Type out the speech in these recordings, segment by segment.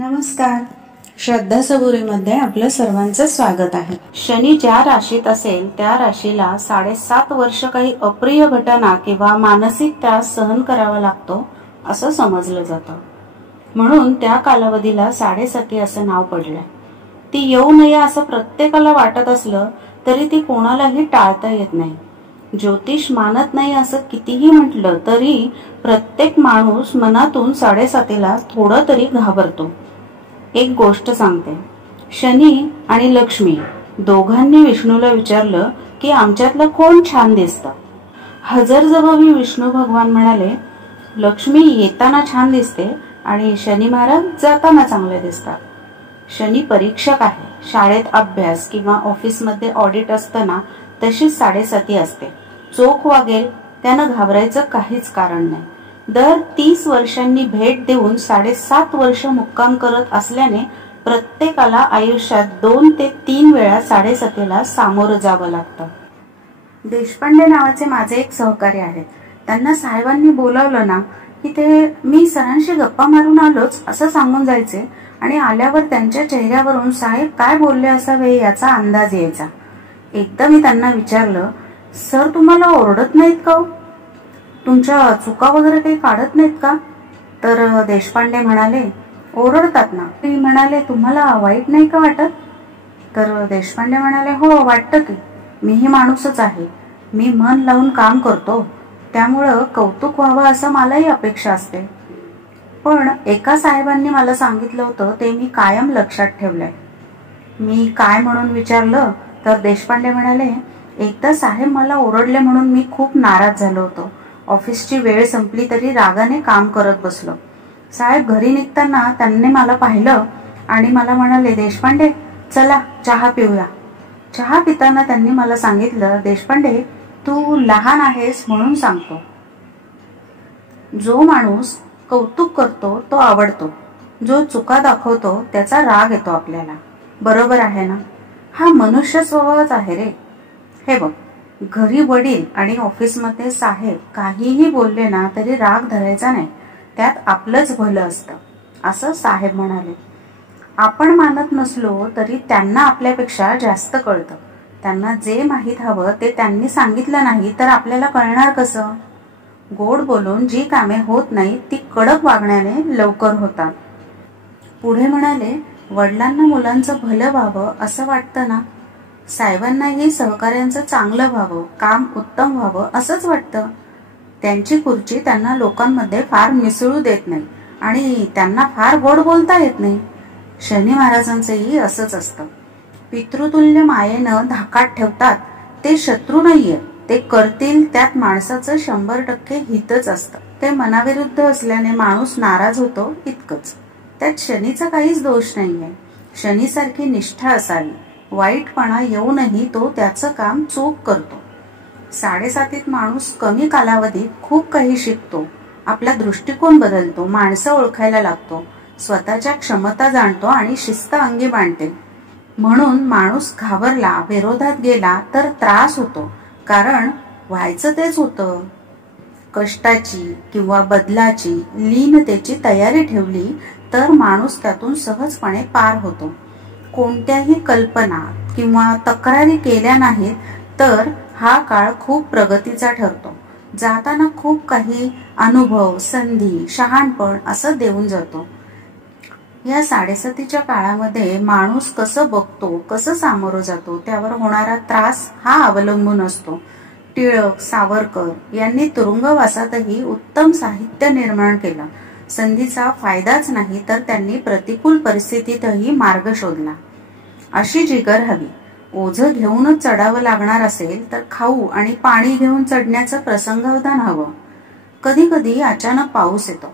नमस्कार. श्रद्धा सबुरीमध्ये आपलं सर्वांचं स्वागत आहे. शनी ज्या राशीत असेल त्या राशीला 7.5 वर्ष काही अप्रिय घटना किंवा मानसिक त्रास सहन करावा लागतो असं समजलं जातं. म्हणून त्या कालावधीला 7.5 असं नाव पडलंय. ती येऊ नये असं प्रत्येकाला वाटत असलं तरी ती कोणालाही टाळता येत नाही. ज्योतिष मानत नाही असं कितीही म्हटलं तरी प्रत्येक माणूस मनातून 7.5ला थोडं तरी घाबरतो. एक गोष्ट सांगते. शनी आणि लक्ष्मी दोघांनी विष्णूला विचारलं की आमच्यातलं कोण छान दिसतं. हजरजबाबी विष्णू भगवान म्हणाले, लक्ष्मी येताना छान दिसते आणि शनी महाराज जाताना चांगले दिसतात. शनी परीक्षक आहे. शाळेत अभ्यास किंवा ऑफिसमध्ये ऑडिट असताना तशीच 7.5 असते. चोख वागेल, त्यानं घाबरायचं काहीच कारण नाही. दर 30 वर्षांनी भेट देऊन 7.5 वर्ष मुक्काम करत असल्याने प्रत्येकाला आयुष्यात 2 ते 3 वेळा 7.5ला सामोरं जावं लागतं. देशपांडे नावाचे माझे एक सहकारी आहेत. त्यांना साहेबांनी बोलावलं ना की ते मी सरांशी गप्पा मारून आलोच असं सांगून जायचे आणि आल्यावर त्यांच्या चेहऱ्यावरून साहेब काय बोलले असावे याचा अंदाज यायचा. एकदा मी त्यांना विचारलं, सर तुम्हाला ओरडत नाहीत का? तुमच्या चुका वगैरे काही काढत नाहीत का? तर देशपांडे म्हणाले, ओरडतात ना. मी म्हणाले, तुम्हाला वाईट नाही का वाटत? तर देशपांडे म्हणाले, हो वाटतं की. मीही माणूसच आहे. मी मन लावून काम करतो, त्यामुळं कौतुक व्हावं असं मलाही अपेक्षा असते. पण एका साहेबांनी मला सांगितलं होतं ते मी कायम लक्षात ठेवलंय. मी काय म्हणून विचारलं तर देशपांडे म्हणाले, एकदा साहेब मला ओरडले म्हणून मी खूप नाराज झालो होतो. ऑफिसची वेळ संपली तरी रागाने काम करत बसलो. साहेब घरी निघताना त्यांनी मला पाहिलं आणि मला म्हणाले, देशपांडे चला चहा पिऊया. चहा पिताना त्यांनी मला सांगितलं, देशपांडे तू लहान आहेस म्हणून सांगतो. जो माणूस कौतुक करतो तो आवडतो. जो चुका दाखवतो त्याचा राग येतो आपल्याला. बरोबर आहे ना? हा मनुष्य स्वभावच आहे रे. हे बघ, घरी वडील आणि ऑफिसमध्ये साहेब काहीही बोलले ना तरी राग धरायचा नाही. त्यात आपलंच भलं असतं असं साहेब म्हणाले. आपण मानत नसलो तरी त्यांना आपल्यापेक्षा जास्त कळतं. त्यांना जे माहीत हवं ते त्यांनी सांगितलं नाही तर आपल्याला कळणार कसं? गोड बोलून जी कामे होत नाही ती कडक वागण्याने लवकर होतात. पुढे म्हणाले, वडिलांना मुलांचं भलं व्हावं असं वाटतं ना. साहेबांनाही सहकार्यांचं चांगलं व्हावं, काम उत्तम व्हावं असंच वाटतं. त्यांची खुर्ची त्यांना लोकांमध्ये फार मिसळू देत नाही आणि त्यांना फार गोड बोलता येत नाही. शनी महाराजांचंही असंच असतं. पितृतुल्य मायेनं धाकात ठेवतात. ते शत्रू नाहीये, ते करतील त्यात माणसाचं 100% हितच असतं. ते मनाविरुद्ध असल्याने माणूस नाराज होतो इतकंच. त्यात शनीचा काहीच दोष नाहीये. शनीसारखी निष्ठा असावी. वाईटपणा येऊनही तो त्याचं काम चोख करतो. 7.5 माणूस कमी कालावधीत खूप काही शिकतो. आपला दृष्टिकोन बदलतो, माणसं ओळखायला लागतो, स्वतःच्या क्षमता जाणतो आणि शिस्त अंगी बांधते. म्हणून माणूस घाबरला, विरोधात गेला तर त्रास होतो. कारण व्हायचं तेच होतं. कष्टाची किंवा बदलाची, लीनतेची तयारी ठेवली तर माणूस त्यातून सहजपणे पार होतो. कोणत्याही कल्पना किंवा तक्रारी केल्या नाहीत तर हा काळ खूप प्रगतीचा ठरतो. जाताना खूप काही अनुभव, संधी, शहाणपण असं देऊन जातो. या 7.5च्या काळामध्ये माणूस कसं बघतो, कसं सामोरं जातो त्यावर होणारा त्रास हा अवलंबून असतो. टिळक, सावरकर यांनी तुरुंगवासातही उत्तम साहित्य निर्माण केलं. संधीचा फायदाच नाही तर त्यांनी प्रतिकूल परिस्थितीतही मार्ग शोधला. अशी जिगर हवी. ओझं घेऊनच चढावं लागणार असेल तर खाऊ आणि पाणी घेऊन चढण्याचं प्रसंगावधान हवं. कधी कधी अचानक पाऊस येतो.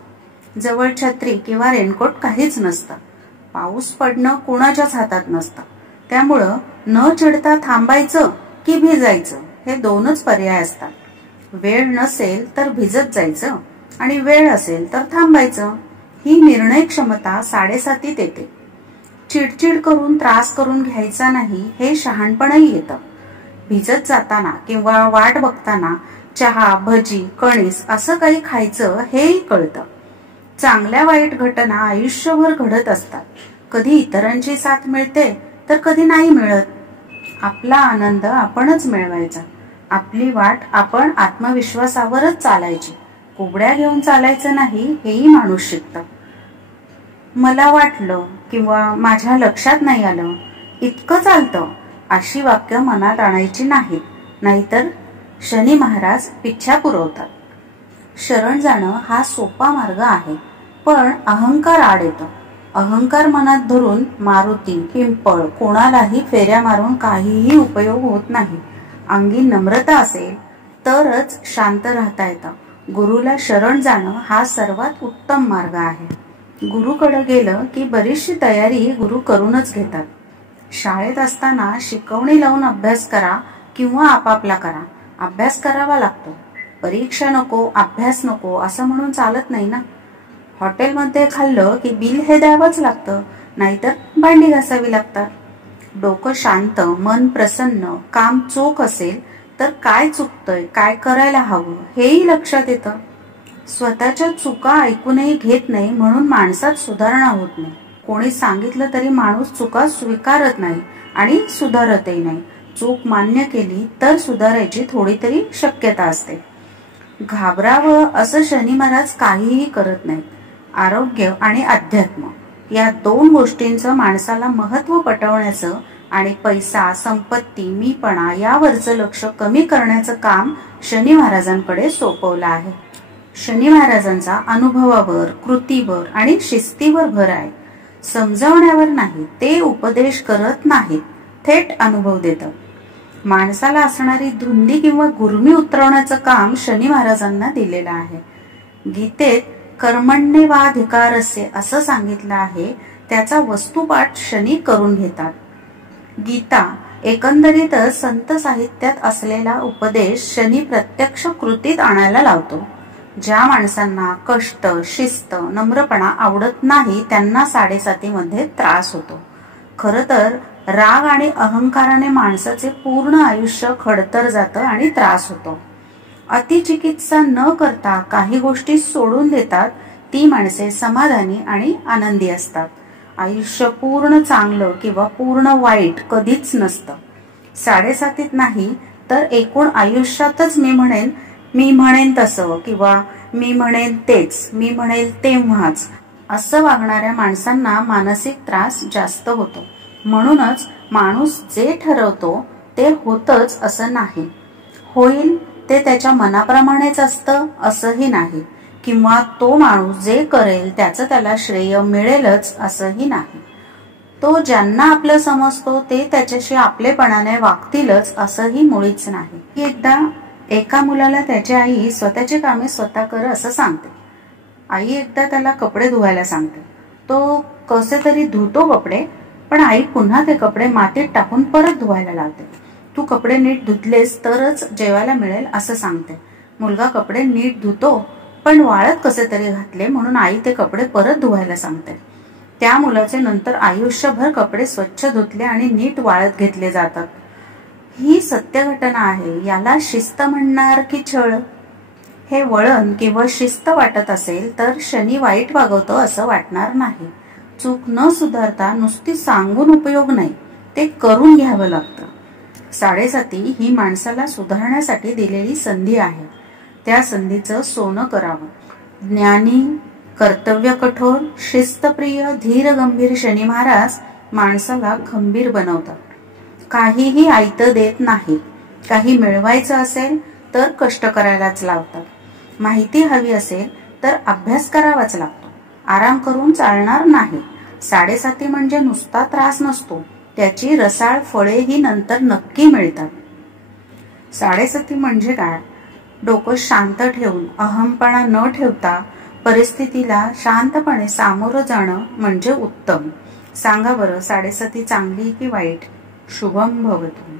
जवळ छत्री किंवा रेनकोट काहीच नसतं. पाऊस पडणं कुणाच्याच हातात नसतं. त्यामुळं न चिडता थांबायचं की भिजायचं हे 2च पर्याय असतात. वेळ नसेल तर भिजत जायचं आणि वेळ असेल तर थांबायचं. ही निर्णय क्षमता 7.5 येते. चिडचिड करून त्रास करून घ्यायचा नाही हे शहाणपणही येतं. भिजत जाताना किंवा वाट बघताना चहा, भजी, कणीस असं काही खायचं हेही कळतं. चांगल्या वाईट घटना आयुष्यभर घडत असतात. कधी इतरांची साथ मिळते तर कधी नाही मिळत. आपला आनंद आपणच मिळवायचा. आपली वाट आपण आत्मविश्वासावरच चालायची. कुबड्या घेऊन चालायचं नाही हेही माणूस शिकतं. मला वाटलं किंवा माझ्या लक्षात नाही आलं इतकं चालतं अशी वाक्य मनात आणायची नाहीत, नाहीतर शनी महाराज पिच्छा पुरवतात. शरण जाणं हा सोपा मार्ग आहे, पण अहंकार आड येतो. अहंकार मनात धरून मारुती, पिंपळ कोणालाही फेऱ्या मारून काहीही उपयोग होत नाही. अंगी नम्रता असेल तरच शांत राहता येतं. गुरुला शरण जाणं हा सर्वात उत्तम मार्ग आहे. गुरुकडे गेलं की बरीचशी तयारी गुरु करूनच घेतात. शाळेत असताना शिकवणी लावून अभ्यास करा किंवा आपापला करा, अभ्यास करावा लागतो. परीक्षा नको, अभ्यास नको असं म्हणून चालत नाही ना. हॉटेलमध्ये खाल्लं की बिल हे द्यावंच लागतं, नाहीतर भांडी घासावी लागतात. डोकं शांत, मन प्रसन्न, काम चोख असेल तर काय चुकतंय, काय करायला हवं हेही लक्षात येतं. स्वतःच्या चुका ऐकूनही घेत नाही म्हणून माणसात सुधारणा होत नाही. कोणी सांगितलं तरी माणूस चुका स्वीकारत नाही आणि सुधारतही नाही. चूक मान्य केली तर सुधारायची थोडी तरी शक्यता असते. घाबरावं असं शनी महाराज काहीही करत नाहीत. आरोग्य आणि अध्यात्म या दोन गोष्टींचं माणसाला महत्व पटवण्याचं आणि पैसा, संपत्ती, मीपणा यावरचं लक्ष कमी करण्याचं काम शनी महाराजांकडे सोपवलं आहे. शनी महाराजांचा अनुभवावर, कृतीवर आणि शिस्तीवर भर आहे. समजावण्यावर नाही. ते उपदेश करत नाहीत, थेट अनुभव देतात. माणसाला असणारी धुंदी किंवा गुर्मी उतरवण्याचं काम शनी महाराजांना दिलेलं आहे. गीतेत कर्मण्येवाधिकारस्य असं सांगितलं आहे. त्याचा वस्तुपाठ शनी करून घेतात. गीता एकंदरीतच संत साहित्यात असलेला उपदेश शनी प्रत्यक्ष कृतीत आणायला लावतो. ज्या माणसांना कष्ट, शिस्त, नम्रपणा आवडत नाही त्यांना 7.5 मध्ये त्रास होतो. खरं तर राग आणि अहंकाराने माणसाचे पूर्ण आयुष्य खडतर जातं आणि त्रास होतो. अतिचिकित्सा न करता काही गोष्टी सोडून देतात ती माणसे समाधानी आणि आनंदी असतात. आयुष्य पूर्ण चांगलं किंवा पूर्ण वाईट कधीच नसतं. 7.5 नाही तर एकूण आयुष्यातच मी म्हणेन तसं किंवा मी म्हणेन तेच, मी म्हणेल तेव्हाच असं वागणाऱ्या माणसांना मानसिक त्रास जास्त होतो. म्हणूनच माणूस जे ठरवतो ते होतच असं नाही. होईल ते त्याच्या मनाप्रमाणेच असतं असंही नाही, किंवा तो माणूस जे करेल त्याचं त्याला श्रेय मिळेलच असंही नाही. तो ज्यांना आपलं समजतो ते त्याच्याशी आपलेपणाने वागतीलच असंही मुळीच नाही. एकदा एका मुलाला त्याची आई स्वतःची कामे स्वतः कर असं सांगते. आई एकदा त्याला कपडे धुवायला सांगते. तो कसे तरी धुतो कपडे, पण आई पुन्हा ते कपडे मातीत टाकून परत धुवायला लावते. तू कपडे नीट धुतलेस तरच जेवायला मिळेल असं सांगते. मुलगा कपडे नीट धुतो पण वाळत कसे तरी घातले म्हणून आई ते कपडे परत धुवायला सांगते. त्या मुलाचे नंतर आयुष्यभर कपडे स्वच्छ धुतले आणि नीट वाळत घेतले जातात. ही सत्य घटना आहे. याला शिस्त म्हणणार की छळ? हे वळण किंवा शिस्त वाटत असेल तर शनी वाईट वागवतो असं वाटणार नाही. चूक न सुधारता नुसती सांगून उपयोग नाही, ते करून घ्यावं लागतं. 7.5 ही माणसाला सुधारण्यासाठी दिलेली संधी आहे. त्या संधीचं सोनं करावं. ज्ञानी, कर्तव्य कठोर, शिस्तप्रिय, धीर गंभीर शनी महाराज माणसाला खंबीर बनवतात. काहीही आयतं देत नाही. काही मिळवायचं असेल तर कष्ट करायलाच लावतात. माहिती हवी असेल तर अभ्यास करावाच लागतो. आराम करून चालणार नाही. 7.5 म्हणजे नुसता त्रास नसतो, त्याची रसाळ फळेही नंतर नक्की मिळतात. 7.5 म्हणजे काय? डोकं शांत ठेवून, अहमपणा न ठेवता परिस्थितीला शांतपणे सामोरं जाणं म्हणजे उत्तम. सांगा बरं, 7.5 चांगली की वाईट? शुभम भवतु.